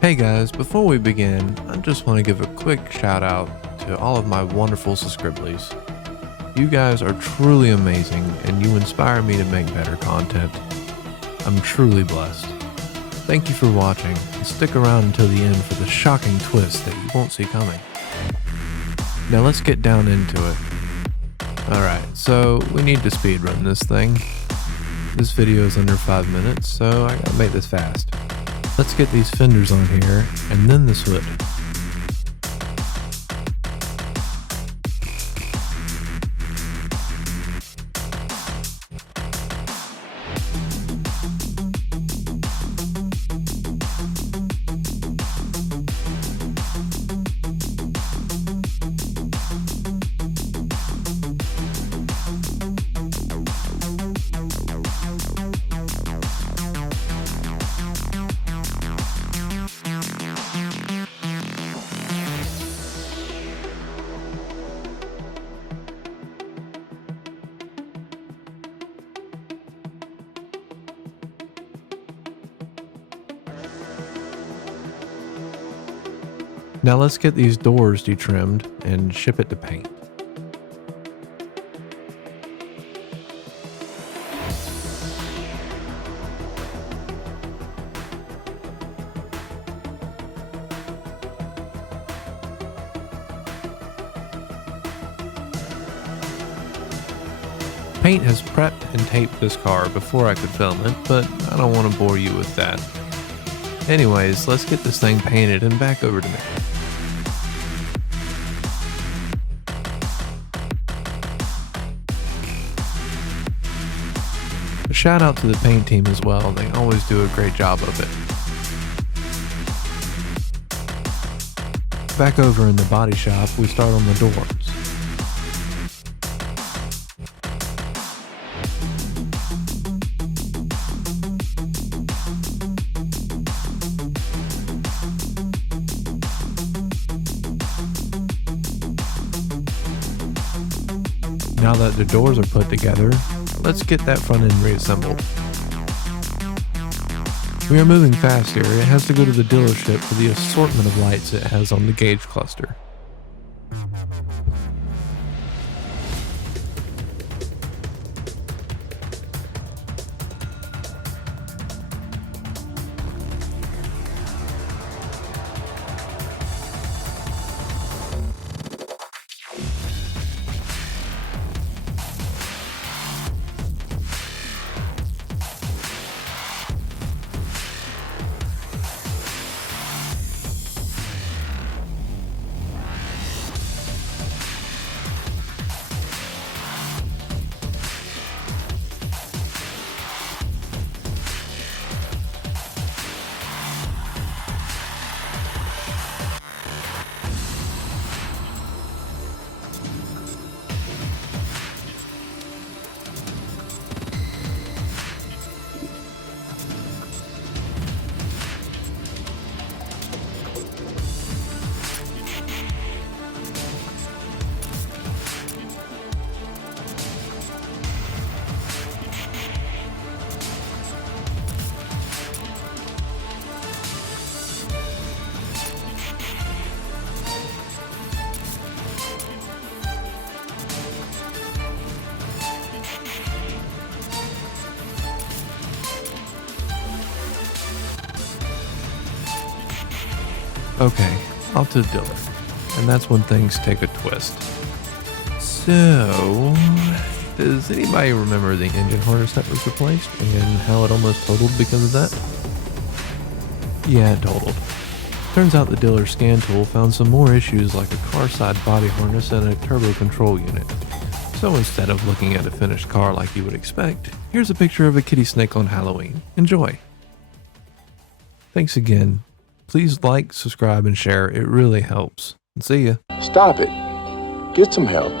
Hey guys, before we begin, I just want to give a quick shout out to all of my wonderful subscribers. You guys are truly amazing and you inspire me to make better content. I'm truly blessed. Thank you for watching and stick around until the end for the shocking twist that you won't see coming. Now let's get down into it. Alright, so we need to speedrun this thing. This video is under 5 minutes, so I gotta make this fast. Let's get these fenders on here, and then this hood. Now let's get these doors detrimmed and ship it to paint. Paint has prepped and taped this car before I could film it, but I don't want to bore you with that. Anyways, let's get this thing painted and back over to me. A shout out to the paint team as well, they always do a great job of it. Back over in the body shop, we start on the doors. Now that the doors are put together, let's get that front end reassembled. We are moving fast here. It has to go to the dealership for the assortment of lights it has on the gauge cluster. Okay, off to the dealer. And that's when things take a twist. So, does anybody remember the engine harness that was replaced and how it almost totaled because of that? Yeah, it totaled. Turns out the dealer scan tool found some more issues like a car side body harness and a turbo control unit. So instead of looking at a finished car like you would expect, here's a picture of a kitty snake on Halloween. Enjoy! Thanks again. Please like, subscribe, and share. It really helps. See ya. Stop it. Get some help.